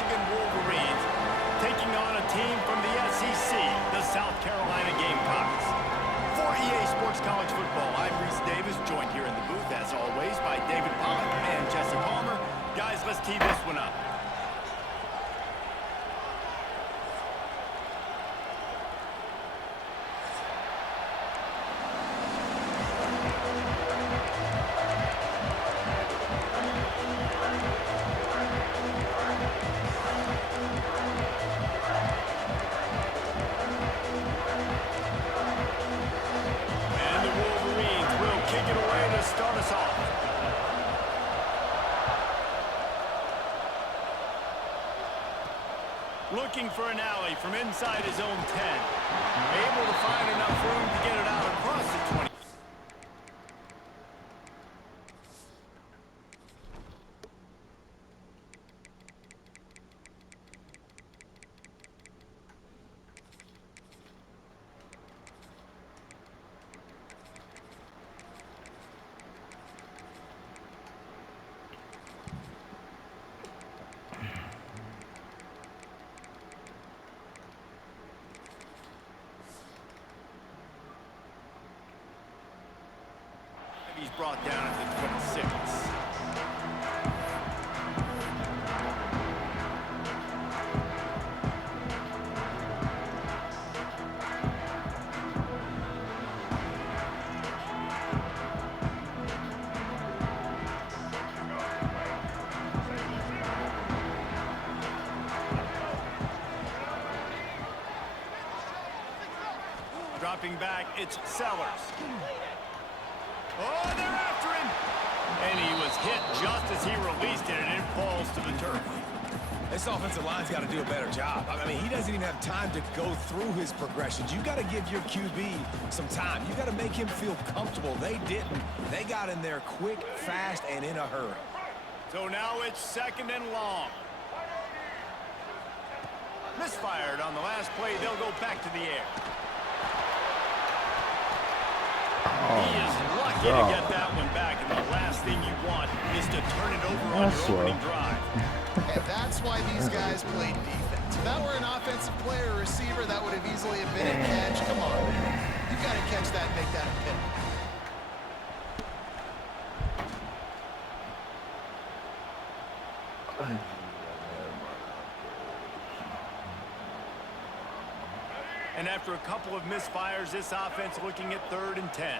Michigan Wolverines taking on a team from the SEC, the South Carolina Gamecocks. For EA Sports College Football, I'm Reese Davis, joined here in the booth, as always, by David Pollack and Jesse Palmer. Guys, let's tee this one up. Looking for an alley from inside his own 10. Able to find enough room to get it out across the 20. He's brought down at the 26. Dropping back, it's Sellers. Oh, they're after him! And he was hit just as he released it, and it falls to the turf. This offensive line's got to do a better job. I mean, he doesn't even have time to go through his progressions. You got to give your QB some time. You got to make him feel comfortable. They didn't. They got in there quick, fast, and in a hurry. So now it's 2nd and long. Misfired on the last play. They'll go back to the air. He is lucky to get that one back, and the last thing you want is to turn it over on your opening drive. And that's why these guys played defense. If that were an offensive player or receiver, that would have easily have been a catch. Come on. You got to catch that and make that a pick. And after a couple of misfires, this offense looking at 3rd and 10.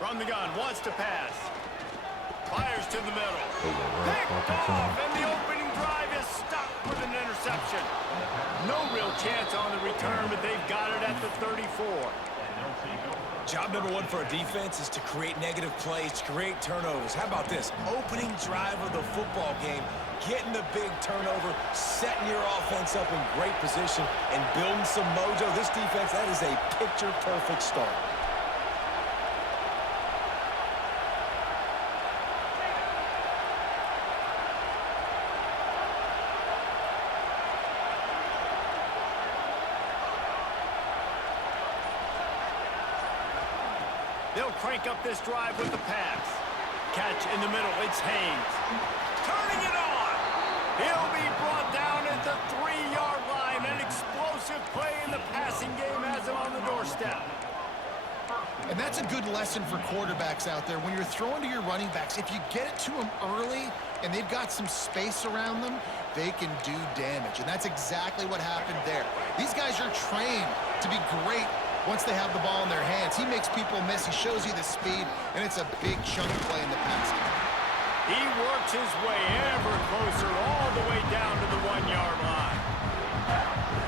From the gun, wants to pass. Fires to the middle. Picked off, and the opening drive is stuck with an interception. No real chance on the return, but they've got it at the 34. Job number 1 for a defense is to create negative plays, to create turnovers. How about this? Opening drive of the football game, getting the big turnover, setting your offense up in great position, and building some mojo. This defense, that is a picture-perfect start. They'll crank up this drive with the pass. Catch in the middle, it's Haynes. Turning it on! He'll be brought down at the 3-yard line. An explosive play in the passing game has him on the doorstep. And that's a good lesson for quarterbacks out there. When you're throwing to your running backs, if you get it to them early and they've got some space around them, they can do damage. And that's exactly what happened there. These guys are trained to be great once they have the ball in their hands. He makes people miss. He shows you the speed, and it's a big chunk play in the pass game. He works his way ever closer all the way down to the 1-yard line.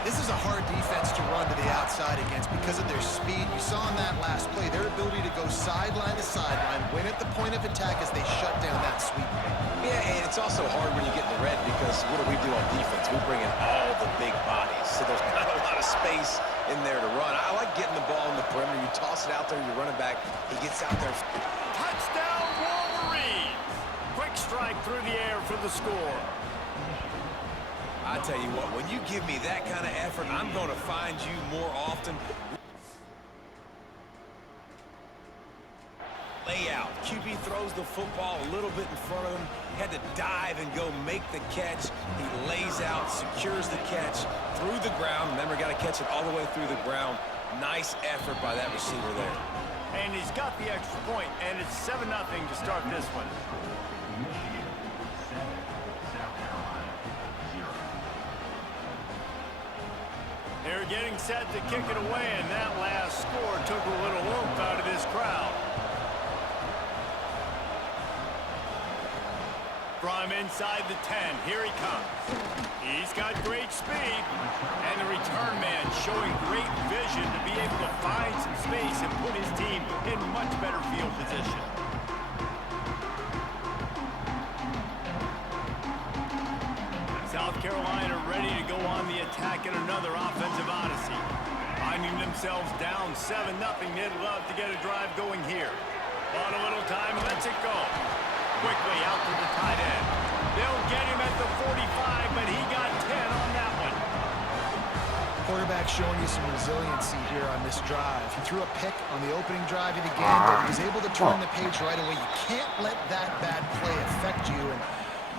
This is a hard defense to run to the outside against because of their speed. You saw in that last play their ability to go sideline to sideline, win at the point of attack as they shut down that sweep. Yeah, and it's also hard when you get in the red because what do on defense? We bring in all the big bodies, so there's not a lot of space in there to run. I like getting the ball in the perimeter. You toss it out there, you run it back. He gets out there. Touchdown, Wolverines! Quick strike through the air for the score. I tell you what, when you give me that kind of effort, I'm going to find you more often. layout. QB throws the football a little bit in front of him. He had to dive and go make the catch. He lays out, secures the catch through the ground. Remember, got to catch it all the way through the ground. Nice effort by that receiver there. And he's got the extra point, and it's 7-0 to start this one. They're getting set to kick it away, and that last score took a little oomph out of this crowd. From inside the 10, here he comes. He's got great speed, and the return man showing great vision to be able to find some space and put his team in much better field position. South Carolina ready to go on the attack in another offensive odyssey. Finding themselves down 7-0, they'd love to get a drive going here. On a little time, lets it go. Quickly out to the tight end. They'll get him at the 45, but he got 10 on that one. Quarterback showing you some resiliency here on this drive. He threw a pick on the opening drive of the game, but he was able to turn the page right away. You can't let that bad play affect you, and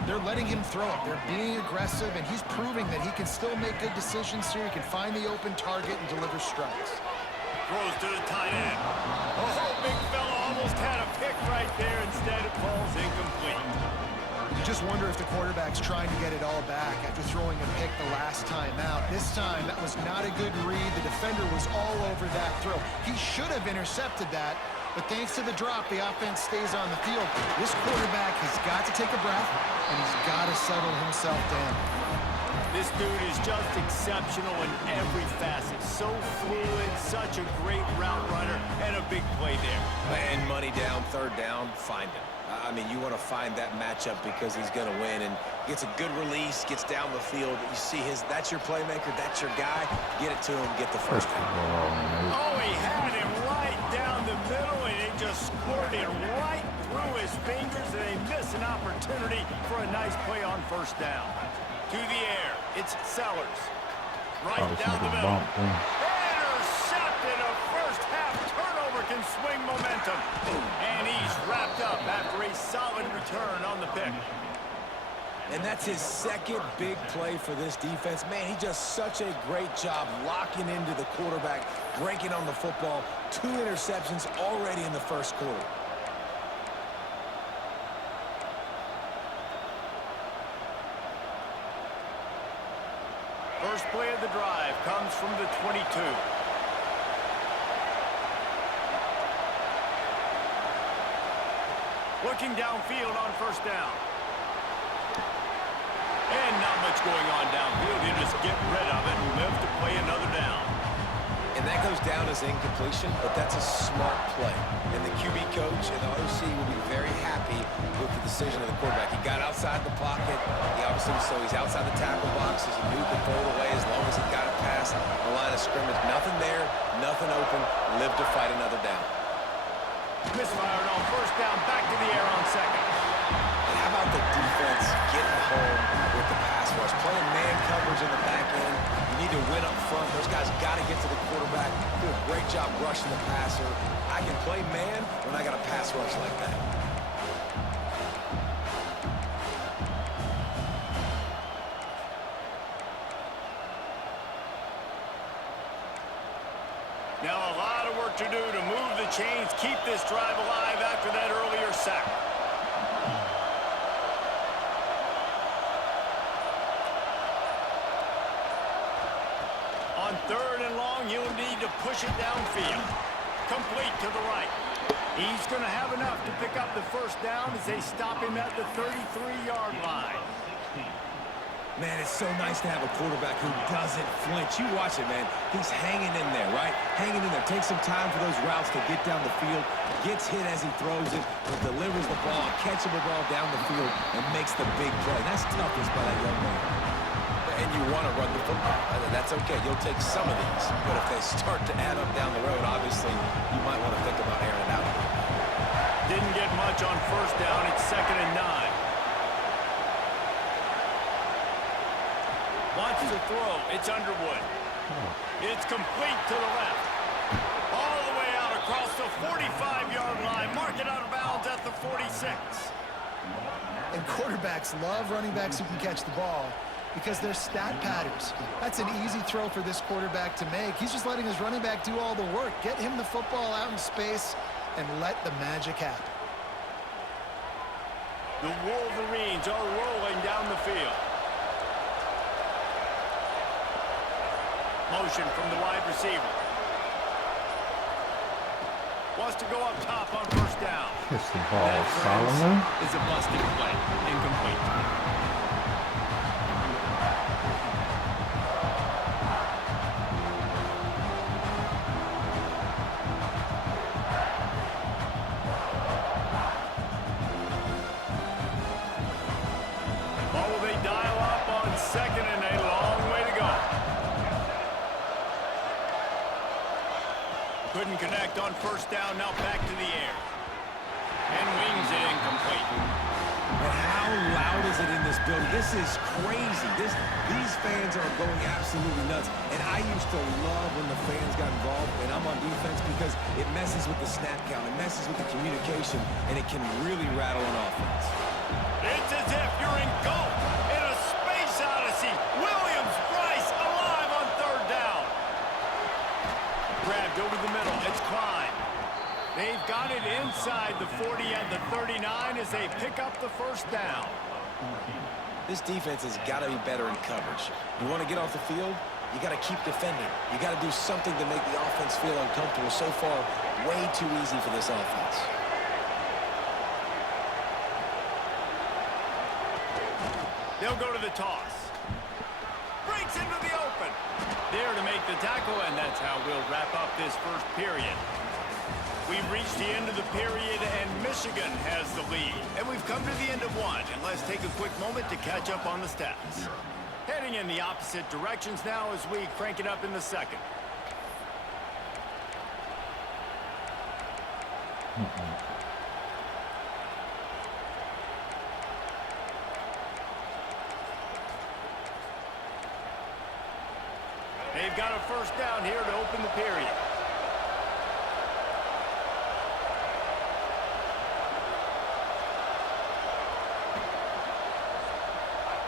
they're letting him throw it. They're being aggressive, and he's proving that he can still make good decisions here. He can find the open target and deliver strikes. Throws to the tight end. Oh, big fella almost had a pick right there. Instead, it falls incomplete. You just wonder if the quarterback's trying to get it all back after throwing a pick the last time out. This time, that was not a good read. The defender was all over that throw. He should have intercepted that, but thanks to the drop, the offense stays on the field. This quarterback has got to take a breath, and he's got to settle himself down. This dude is just exceptional in every facet. So fluid, such a great route runner, and a big play there. And money down, third down, find him. I mean, you want to find that matchup because he's going to win, and gets a good release, gets down the field. You see that's your playmaker, that's your guy. Get it to him, get the first down. Oh, he had him right down the middle, and it just squirted right through his fingers, and they miss an opportunity for a nice play on first down. To the air, it's Sellers. Right down the middle. Intercepted. A first-half turnover can swing momentum. And he's wrapped up after a solid return on the pick. And that's his second big play for this defense. Man, he does such a great job locking into the quarterback, breaking on the football. 2 interceptions already in the first quarter. First play of the drive comes from the 22. Looking downfield on first down. And not much going on downfield. You just get rid of it and live to play another down. And that goes down as incompletion, but that's a smart play. And the QB coach and the OC will be very happy with the decision of the quarterback. He got outside the pocket. He obviously, so he's outside the tackle boxes. He knew he could throw it away as long as he got it past the line of scrimmage. Nothing there, nothing open. Live to fight another down. Misfired on first down, back to the air on second. And how about the defense getting home with the pass rush? Playing man coverage in the back end. You need to win up front. Those guys got to get to the quarterback. Do a great job rushing the passer. I can play man when I got a pass rush like that. Now a lot of work to do to move the chains, keep this drive alive after that earlier sack. On third and long, you'll need to push it downfield. Complete to the right. He's going to have enough to pick up the first down as they stop him at the 33-yard line. Man, it's so nice to have a quarterback who doesn't flinch. You watch it, man. He's hanging in there, right? Hanging in there. Takes some time for those routes to get down the field. Gets hit as he throws it, but delivers the ball, catchable ball down the field, and makes the big play. That's toughness by that young man. And you want to run the football. That's okay. You'll take some of these. But if they start to add up down the road, obviously, you might want to think about airing it out. Didn't get much on first down. It's 2nd and 9. Wants to throw. It's Underwood. It's complete to the left. All the way out across the 45-yard 45-yard line. Mark it out of bounds at the 46. And quarterbacks love running backs who can catch the ball because they're stat patterns. That's an easy throw for this quarterback to make. He's just letting his running back do all the work. Get him the football out in space and let the magic happen. The Wolverines are rolling down the field. Motion from the wide receiver. Wants to go up top on first down. Kiss the ball, Solomon. Is a busted play. Incomplete. Second and a long way to go. Couldn't connect on first down. Now back to the air. And wings it incomplete. And how loud is it in this building? This is crazy. These fans are going absolutely nuts. And I used to love when the fans got involved, and I'm on defense, because it messes with the snap count. It messes with the communication, and it can really rattle an offense. It's as if you're engulfed in a space odyssey. Williams-Brice alive on third down. Grabbed over the middle. It's Klein. They've got it inside the 40 and the 39 as they pick up the first down. This defense has got to be better in coverage. You want to get off the field, you got to keep defending. You got to do something to make the offense feel uncomfortable. So far, way too easy for this offense. They'll go to the toss. Breaks into the open. There to make the tackle, and that's how we'll wrap up this first period. We've reached the end of the period, and Michigan has the lead. And we've come to the end of one, and let's take a quick moment to catch up on the stats. Heading in the opposite directions now as we crank it up in the second. They've got a first down here to open the period.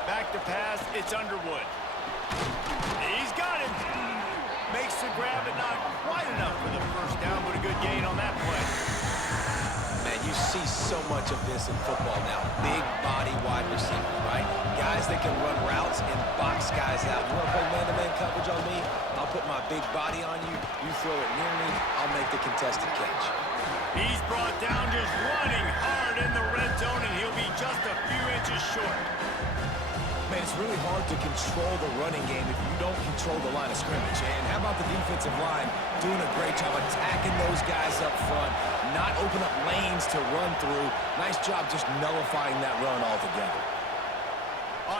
Back to pass, it's Underwood. He's got it. Makes the grab, but not quite enough for the first down, but a good gain on that play. Man, you see so much of this in football now. Big body wide receiver, right? Guys that can run routes and box guys out. You want to play man-to-man coverage on me? I'll put my big body on you. You throw it near me, I'll make the contested catch. He's brought down just running hard in the red zone, and he'll be just a few inches short. Man, it's really hard to control the running game if you don't control the line of scrimmage. And how about the defensive line doing a great job attacking those guys up front, not open up lanes to run through. Nice job just nullifying that run altogether.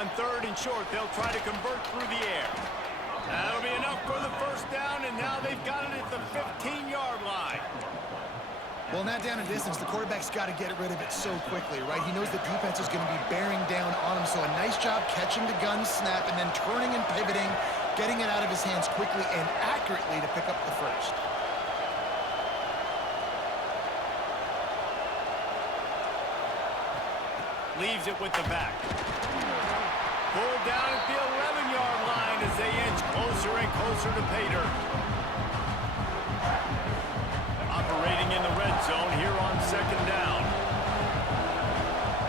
On third and short, they'll try to convert through the air. That'll be enough for the first down, and now they've got it at the 15-yard line. Well, not down in distance, the quarterback's got to get rid of it so quickly, right? He knows the defense is going to be bearing down on him, so a nice job catching the gun snap and then turning and pivoting, getting it out of his hands quickly and accurately to pick up the first. Leaves it with the back. Pulled down at the 11-yard line as they inch closer and closer to pay dirt. Operating in the red zone here on second down.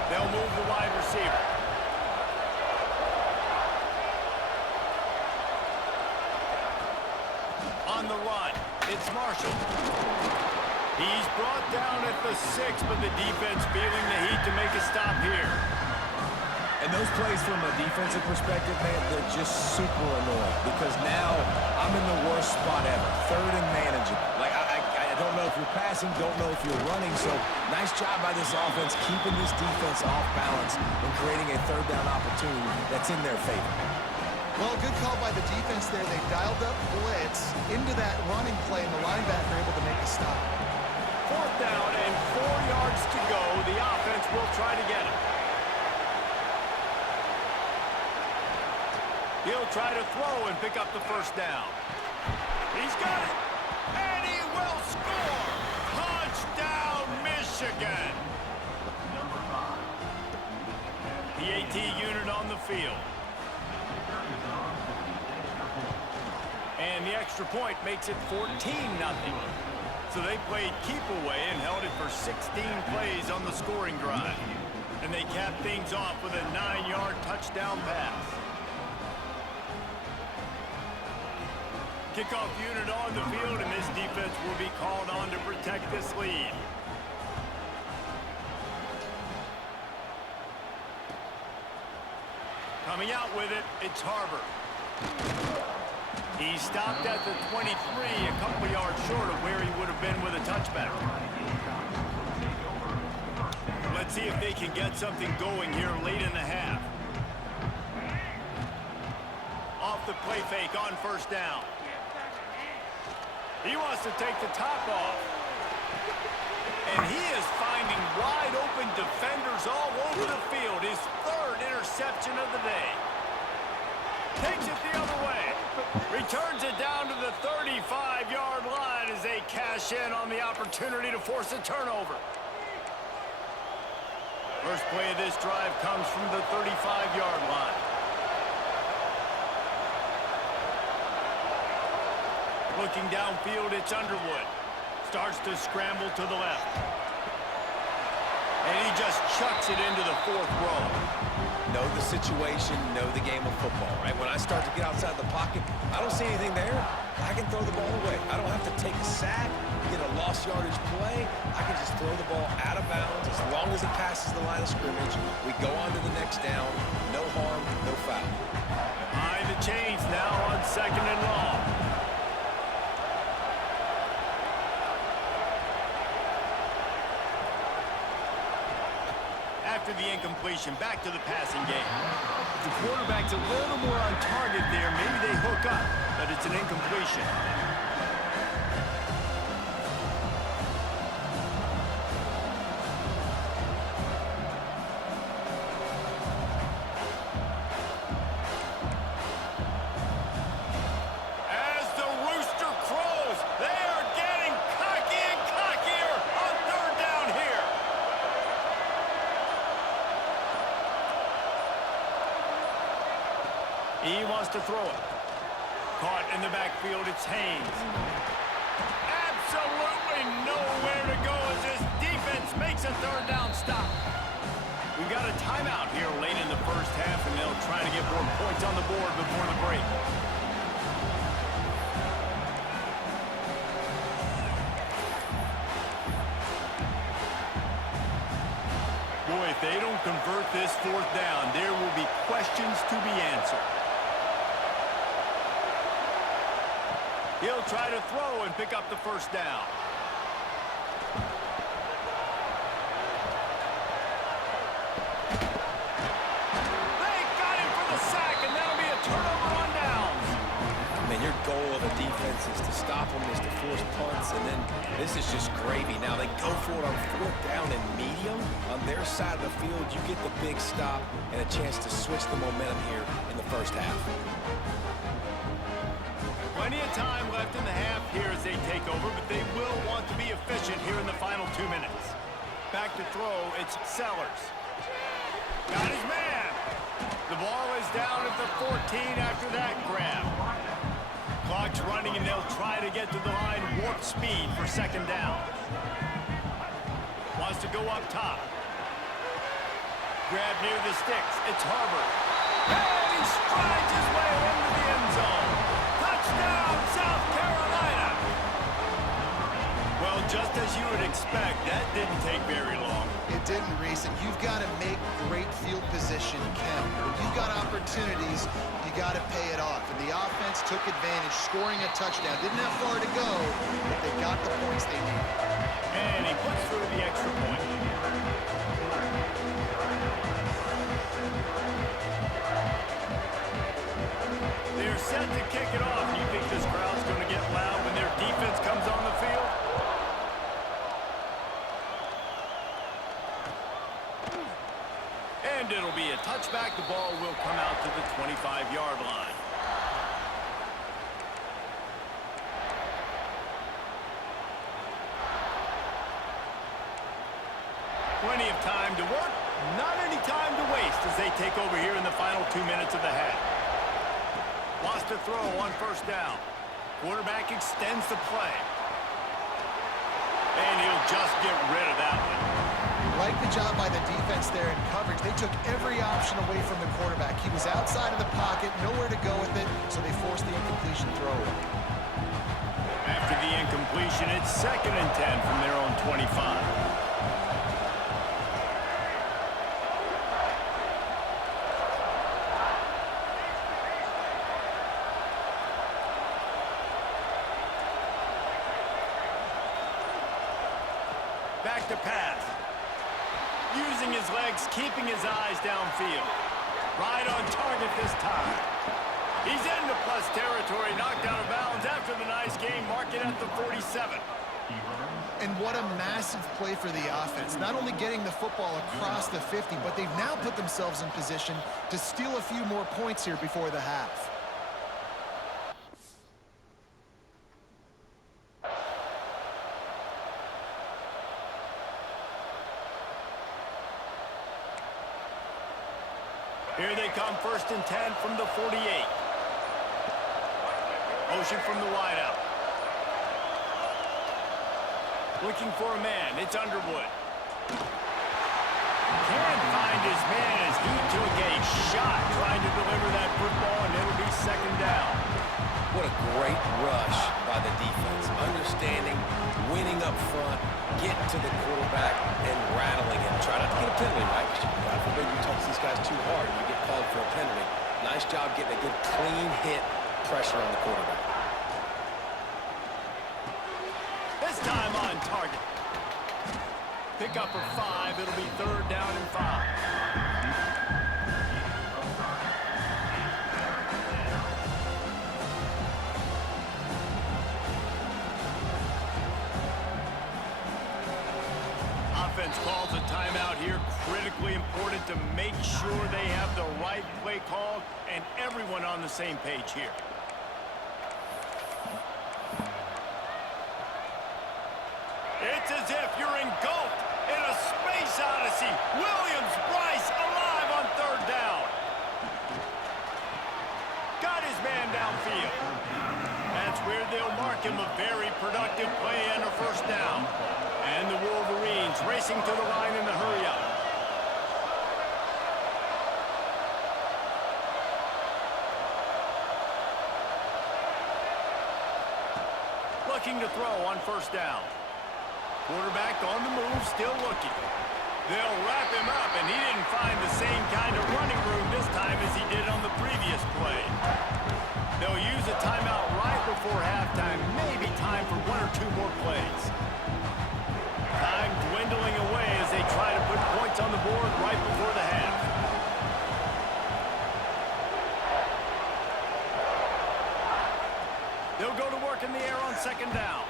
They'll move the wide receiver. On the run, it's Marshall. He's brought down at the 6, but the defense feeling the heat to make a stop here. And those plays from a defensive perspective, man, they're just super annoying because now I'm in the worst spot ever. Third and manageable. Like, I don't know if you're passing, don't know if you're running. So nice job by this offense keeping this defense off balance and creating a third down opportunity that's in their favor. Well, good call by the defense there. They dialed up blitz into that running play, and the linebacker able to make a stop. Fourth down and 4 yards to go. The offense will try to get him. He'll try to throw and pick up the first down. He's got it, and he will score. Touchdown, again. The AT unit on the field. And the extra point makes it 14-0. So they played keep away and held it for 16 plays on the scoring drive. And they capped things off with a 9-yard touchdown pass. Kickoff unit on the field, and this defense will be called on to protect this lead. Coming out with it, it's Harbor. He stopped at the 23, a couple yards short of where he would have been with a touchback. Let's see if they can get something going here late in the half. Off the play fake on first down. He wants to take the top off. And he is finding wide open defenders all over the field. His third interception of the day. Takes it the other way. Returns it down to the 35-yard line as they cash in on the opportunity to force a turnover. First play of this drive comes from the 35-yard line. Looking downfield, it's Underwood. Starts to scramble to the left. And he just chucks it into the fourth row. Know the situation, know the game of football, right? When I start to get outside the pocket, I don't see anything there. I can throw the ball away. I don't have to take a sack, get a lost yardage play. I can just throw the ball out of bounds as long as it passes the line of scrimmage. We go on to the next down. No harm, no foul. Behind the chains now on 2nd and long. After the incompletion, back to the passing game. If the quarterback's a little more on target there, maybe they hook up, but it's an incompletion. As the rooster crows, they are getting cocky and cockier on third down here. He wants to throw it. Caught in the backfield, it's Haynes. Absolutely nowhere to go as this defense makes a third down stop. We've got a timeout here late in the first half, and they'll try to get more points on the board before the break. Boy, if they don't convert this fourth down, there will be questions to be answered. He'll try to throw and pick up the first down. They got him for the sack, and that'll be a turnover on downs. Man, your goal of a defense is to stop them, is to force punts, and then this is just gravy. Now they go for it on fourth down and medium. On their side of the field, you get the big stop and a chance to switch the momentum here in the first half. Plenty of time left in the half here as they take over, but they will want to be efficient here in the final 2 minutes. Back to throw, it's Sellers. Got his man. The ball is down at the 14 after that grab. Clock's running, and they'll try to get to the line warp speed for second down. Wants to go up top. Grab near the sticks. It's Harbor. And he strides his way into the end zone. Touchdown, South Carolina! Well, just as you would expect, that didn't take very long. It didn't, Reese, and you've got to make great field position count. When you've got opportunities, you got to pay it off. And the offense took advantage, scoring a touchdown. Didn't have far to go, but they got the points they needed. And he puts through the extra point. They're set to kick it off. You think this crowd's going to get loud when their defense comes on the field? And it'll be a touchback. The ball will come out to the 25-yard line. Plenty of time to work, not any time to waste as they take over here in the final 2 minutes of the half. Lost a throw on first down. Quarterback extends the play. And he'll just get rid of that one. Like the job by the defense there in coverage. They took every option away from the quarterback. He was outside of the pocket, nowhere to go with it, so they forced the incompletion throw. After the incompletion, it's 2nd and 10 from their own 25. Back to pass. Using his legs, keeping his eyes downfield. Right on target this time. He's into plus territory, knocked out of bounds after the nice game. Mark it at the 47. And what a massive play for the offense. Not only getting the football across the 50, but they've now put themselves in position to steal a few more points here before the half. Here they come, 1st and 10 from the 48. Motion from the wideout. Looking for a man. It's Underwood. Can't find his man as he took a shot trying to deliver that football, and it'll be 2nd down. What a great rush by the defense. Understanding, winning up front, getting to the quarterback, and rattling him. Try not to get a penalty, right? God forbid you touch these guys too hard, you get called for a penalty. Nice job getting a good clean hit, pressure on the quarterback. This time on target. Pick up for 5. It'll be 3rd down and 5. Offense calls a timeout here. Critically important to make sure they have the right play called and everyone on the same page here. It's as if you're engulfed in a space odyssey. Williams-Brice alive on 3rd down. Got his man downfield. That's where they'll mark him. A very productive play and a 1st down. And the Wolverines racing to the line in the hurry-up. Looking to throw on 1st down. Quarterback on the move, still looking. They'll wrap him up, and he didn't find the same kind of running room this time as he did on the previous play. They'll use a timeout right before halftime. Maybe time for 1 or 2 more plays. Time dwindling away as they try to put points on the board right before the half. They'll go to work in the air on 2nd down.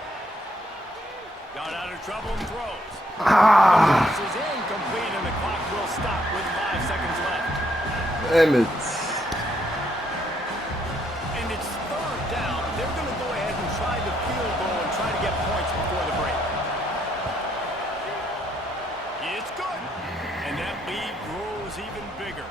Got out of trouble and throws. The pass is incomplete, and the clock will stop with 5 seconds left. Damn it. And it's 3rd down. They're going to go ahead and try the field goal and try to get points before the break. It's good. And that lead grows even bigger.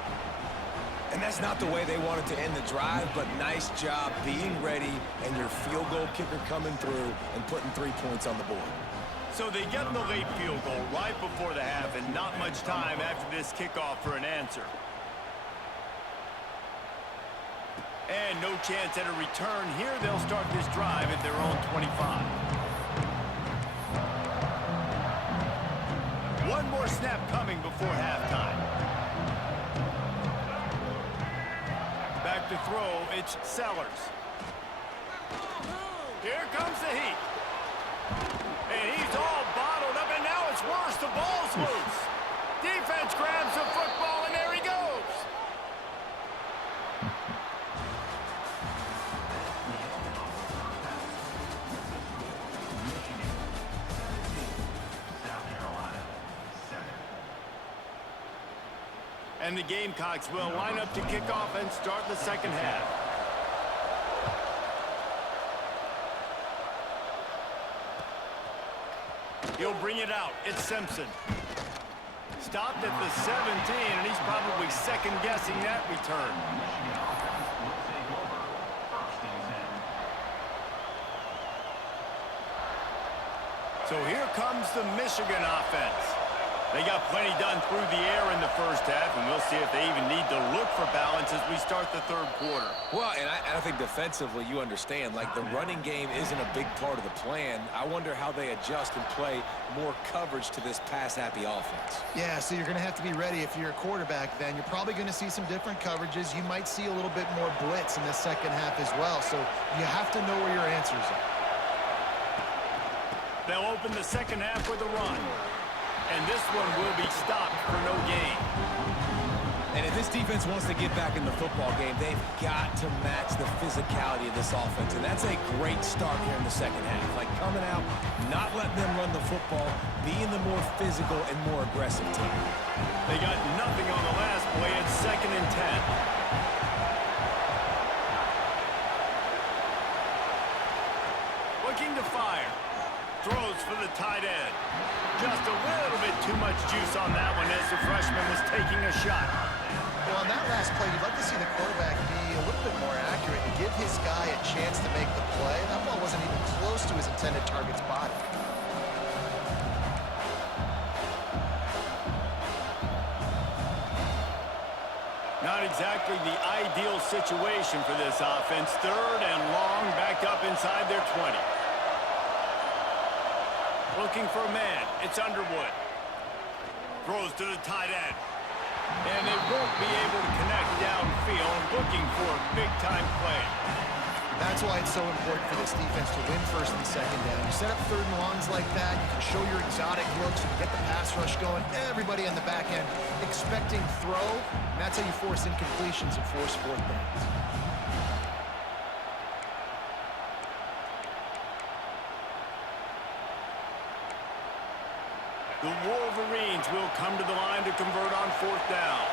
And that's not the way they wanted to end the drive, but nice job being ready and your field goal kicker coming through and putting 3 points on the board. So they get the late field goal right before the half, and not much time after this kickoff for an answer. And no chance at a return here. They'll start this drive at their own 25. One more snap coming before halftime. Back to throw, it's Sellers. Here comes the heat. And he's all bottled up, and now it's worse. The ball's loose. Defense grabs the football, and there he goes. And the Gamecocks will line up to kick off and start the 2nd half. He'll bring it out. It's Simpson. Stopped at the 17, and he's probably second-guessing that return. So here comes the Michigan offense. They got plenty done through the air in the first half, and we'll see if they even need to look for balance as we start the third quarter. Well, and I think defensively, you understand, like the running game isn't a big part of the plan. I wonder how they adjust and play more coverage to this pass-happy offense. Yeah, so you're going to have to be ready if you're a quarterback then. You're probably going to see some different coverages. You might see a little bit more blitz in the second half as well, so you have to know where your answers are. They'll open the second half with a run. And this one will be stopped for no gain. And if this defense wants to get back in the football game, they've got to match the physicality of this offense. And that's a great start here in the second half. Like coming out, not letting them run the football, being the more physical and more aggressive team. They got nothing on the last play. It's 2nd and 10. Looking to fire. Throws for the tight end. Just a little bit too much juice on that one as the freshman was taking a shot. Well, on that last play, you'd like to see the quarterback be a little bit more accurate and give his guy a chance to make the play. That ball wasn't even close to his intended target's body. Not exactly the ideal situation for this offense. 3rd and long, back up inside their 20. Looking for a man. It's Underwood. Throws to the tight end. And they won't be able to connect downfield. Looking for a big-time play. That's why it's so important for this defense to win 1st and 2nd down. You set up 3rd and longs like that. You can show your exotic looks and get the pass rush going. Everybody on the back end expecting throw. And that's how you force incompletions and force 4th downs. The Wolverines will come to the line to convert on 4th down.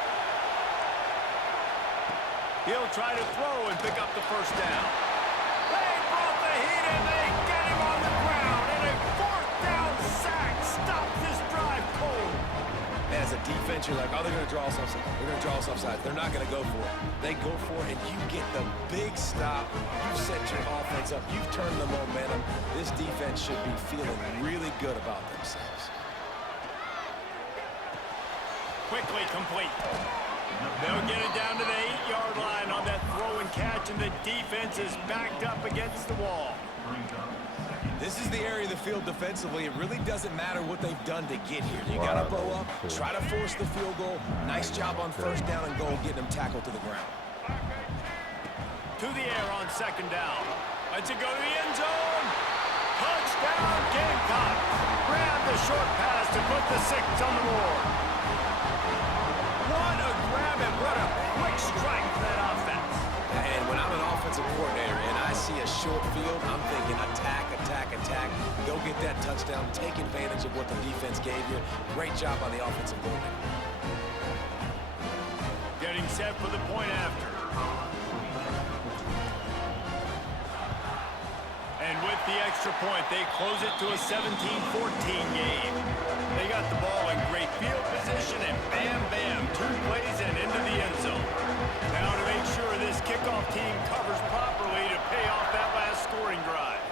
He'll try to throw and pick up the 1st down. They brought the heat and they get him on the ground. And a 4th down sack stops this drive cold. As a defense, you're like, oh, they're going to draw us offside. They're going to draw us offside. They're not going to go for it. They go for it, and you get the big stop. You've set your offense up. You've turned the momentum. This defense should be feeling really good about themselves. Quickly complete. They'll get it down to the 8-yard line on that throw and catch, and the defense is backed up against the wall. This is the area of the field defensively. It really doesn't matter what they've done to get here. You got to bow up, try to force the field goal. Nice job on 1st down and goal, getting them tackled to the ground. To the air on 2nd down. Let's it go to the end zone. Touchdown, Gamecocks. Grab the short pass to put the 6 on the board. What a grab and what a quick strike for that offense. And when I'm an offensive coordinator and I see a short field, I'm thinking attack, attack, attack. Go get that touchdown. Take advantage of what the defense gave you. Great job on the offensive coordinator. Getting set for the point after. And with the extra point, they close it to a 17-14 game. They got the ball in great field position, and bam, bam, 2 plays and into the end zone. Now to make sure this kickoff team covers properly to pay off that last scoring drive.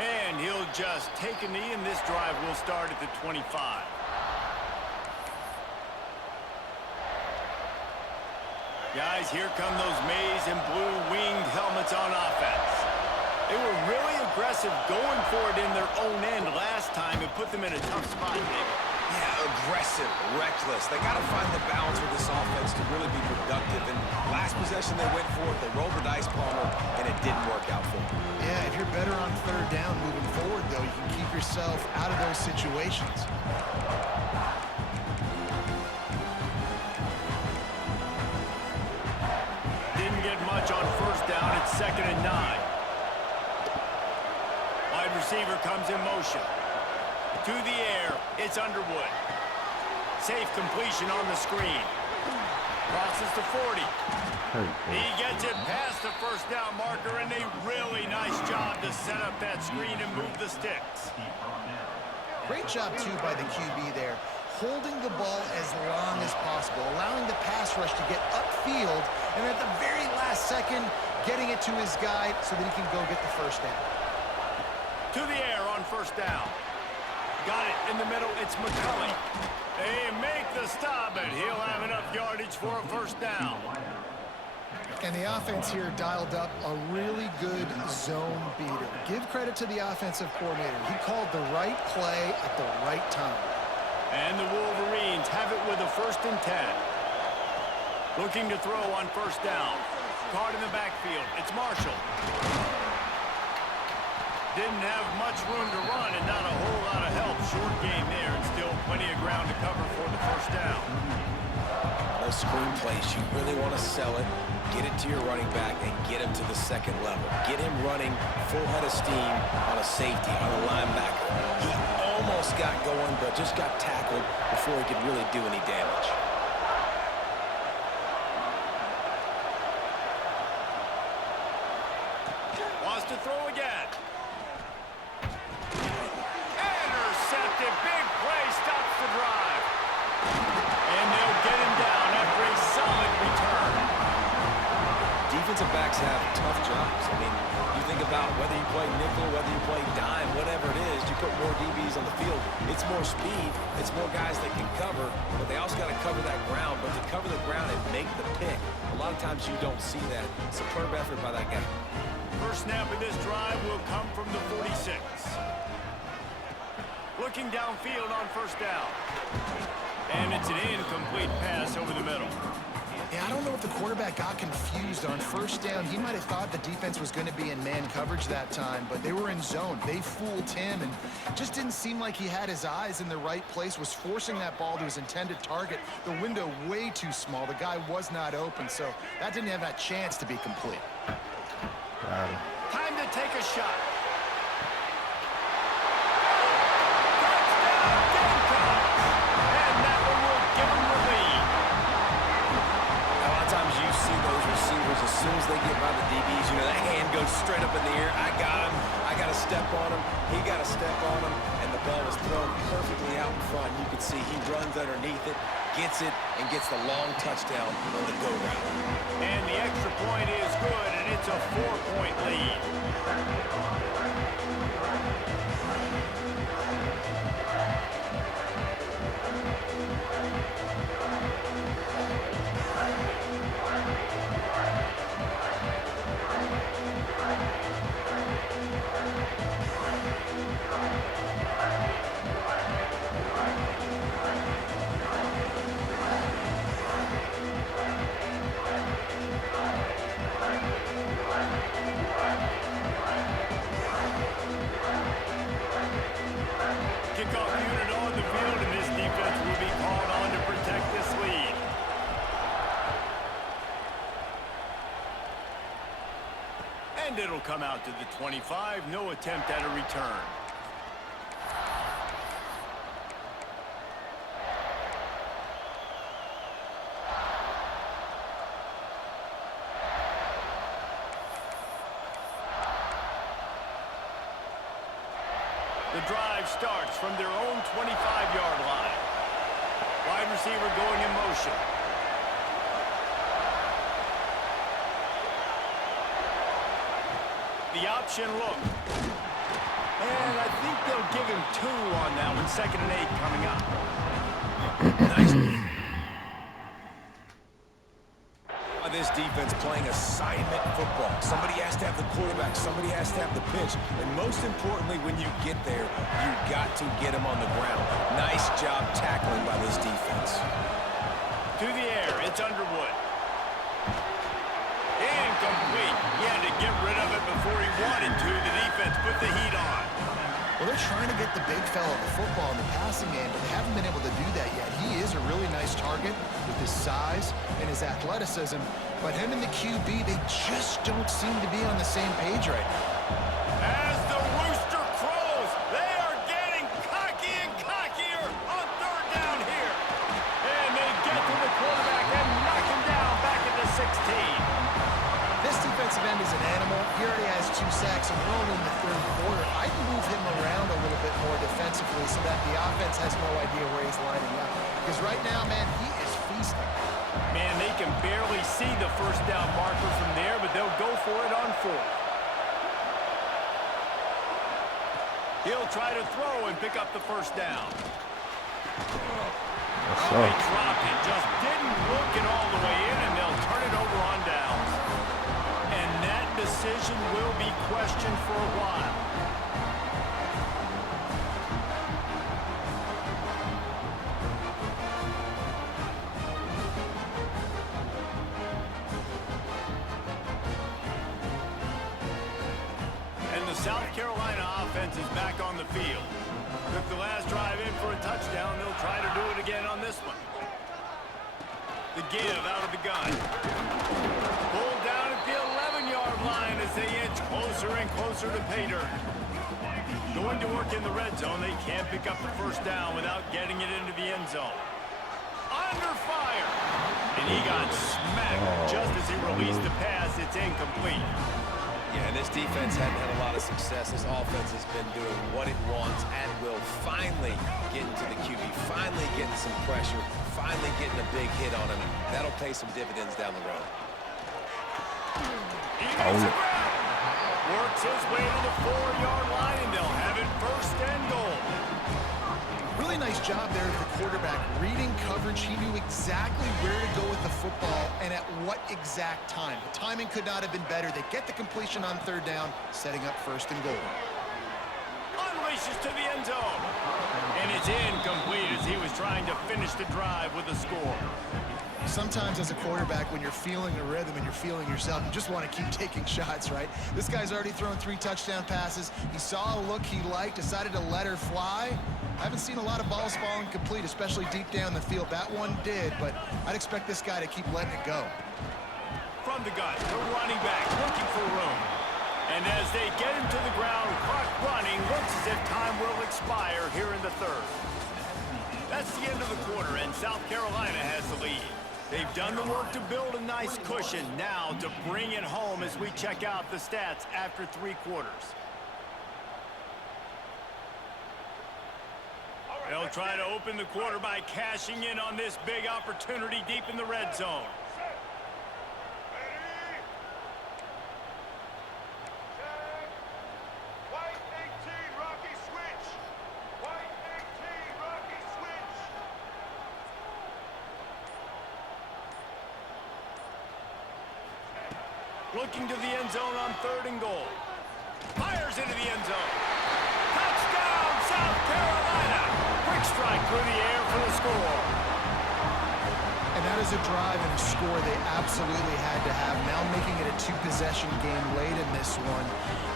And he'll just take a knee, and this drive will start at the 25. Guys, here come those maize and blue winged helmets on offense. They were really aggressive going for it in their own end last time and put them in a tough spot, David. Yeah, aggressive, reckless. They got to find the balance with this offense to really be productive. And last possession they went for it, they rolled the dice, Palmer, and it didn't work out for them. Yeah, if you're better on 3rd down moving forward, though, you can keep yourself out of those situations. Didn't get much on 1st down. It's 2nd and 9. Wide receiver comes in motion. To the air, it's Underwood. Safe completion on the screen. Crosses to 40. He gets it past the 1st down marker, and a really nice job to set up that screen and move the sticks. Great job, too, by the QB there, holding the ball as long as possible, allowing the pass rush to get upfield, and at the very last second, getting it to his guy so that he can go get the first down. To the air on first down. Got it in the middle. It's McCulley. They make the stop, and he'll have enough yardage for a first down. And the offense here dialed up a really good zone beater. Give credit to the offensive coordinator. He called the right play at the right time. And the Wolverines have it with a 1st and 10. Looking to throw on first down. Caught in the backfield. It's Marshall. Didn't have much room to run and not a whole lot of help. Short game there and still plenty of ground to cover for the first down. Those screen plays, you really want to sell it, get it to your running back, and get him to the second level. Get him running full head of steam on a safety, on a linebacker. He almost got going, but just got tackled before he could really do any damage. Wants to throw again. Intercepted. Big play. Stops the drive. And they'll get him down after a solid return. Defensive backs have tough jobs. I mean, you think about whether you play nickel, whether you play dime, whatever it is, you put more DBs on the field. It's more speed. It's more guys that can cover, but they also got to cover that ground. But to cover the ground and make the pick, a lot of times you don't see that. Superb effort by that guy. First snap of this drive will come from the 46. Looking downfield on first down. And it's an incomplete pass over the middle. Yeah, I don't know if the quarterback got confused on first down. He might have thought the defense was going to be in man coverage that time, but they were in zone. They fooled him and just didn't seem like he had his eyes in the right place, was forcing that ball to his intended target. The window way too small. The guy was not open, so that didn't have that chance to be complete. Time to take a shot. As soon as they get by the DBs, you know, that hand goes straight up in the air. I got him. I got to step on him. He got to step on him. And the ball was thrown perfectly out in front. You can see he runs underneath it, gets it, and gets the long touchdown on the go route. And the extra point is good, and it's a 4-point lead. Kickoff unit on the field, and this defense will be called on to protect this lead. And it'll come out to the 25. No attempt at a return. The drive starts from their own 25-yard line. Wide receiver going in motion. The option look. And I think they'll give him 2 on that one. 2nd and 8 coming up. Nice. This defense playing assignment football. Somebody has to have the quarterback. Somebody has to have the pitch. And most importantly, when you get there, you got to get him on the ground. Nice job tackling by this defense. To the air, it's Underwood. Incomplete. He had to get rid of it before he wanted to. The defense put the heat on. Well, they're trying to get the big fella the football in the passing game, but they haven't been able to do that yet. He is a really nice target with his size and his athleticism, but him and the QB, they just don't seem to be on the same page right now. As the rooster crows, they are getting cocky and cockier on 3rd down here. And they get to the quarterback and knock him down back at the 16. This defensive end is an animal. He already has 2 sacks, and we're only in the 3rd quarter. I'd move him around a little bit more defensively so that offense has no idea where he's lining up. Because right now, man, he is feasting. Man, they can barely see the first down marker from there, but they'll go for it on 4th. He'll try to throw and pick up the first down. They dropped it, just didn't look it all the way in, and they'll turn it over on downs. And that decision will be questioned for a while. And the South Carolina offense is back on the field. Took the last drive in for a touchdown. They'll try to do it again on this one. The give out of the gun. Pulled down at the 11-yard line as they inch closer and closer to pay dirt. Going to work in the red zone. They can't pick up the first down without getting it into the end zone. Under fire. And he got smacked just as he released the pass. It's incomplete. Yeah, and this defense hadn't had a lot of success. This offense has been doing what it wants and will finally get into the QB, finally getting some pressure, finally getting a big hit on him. That'll pay some dividends down the road. Works his way to the 4-yard line, and they'll have it first and goal. Really nice job there of the quarterback. Reading coverage, he knew exactly where to go with the football and at what exact time. The timing could not have been better. They get the completion on 3rd down, setting up first and goal. Unleashes to the end zone. And it's incomplete as he was trying to finish the drive with a score. Sometimes as a quarterback, when you're feeling the rhythm and you're feeling yourself, you just want to keep taking shots, right? This guy's already thrown 3 touchdown passes. He saw a look he liked, decided to let her fly. I haven't seen a lot of balls falling complete, especially deep down the field. That one did, but I'd expect this guy to keep letting it go. From the gun, the running back looking for room. And as they get him to the ground, clock running, looks as if time will expire here in the 3rd. That's the end of the quarter, and South Carolina has the lead. They've done the work to build a nice cushion. Now to bring it home as we check out the stats after 3 quarters. They'll try to open the quarter by cashing in on this big opportunity deep in the red zone. White 18, Rocky switch. White 18, Rocky switch. Looking to the end zone on 3rd and goal. Fires into the end zone. Touchdown, South Carolina. Quick strike through the air for the score. And that is a drive and a score they absolutely had to have. Now making it a 2-possession game late in this one.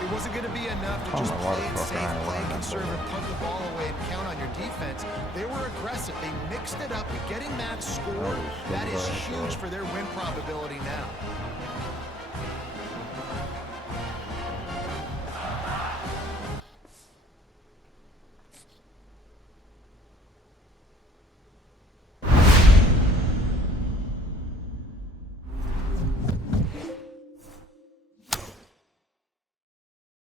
It wasn't going to be enough to just play it safe, play it conservative, punt the ball away, and count on your defense. They were aggressive. They mixed it up. Getting that score, that is huge for their win probability now.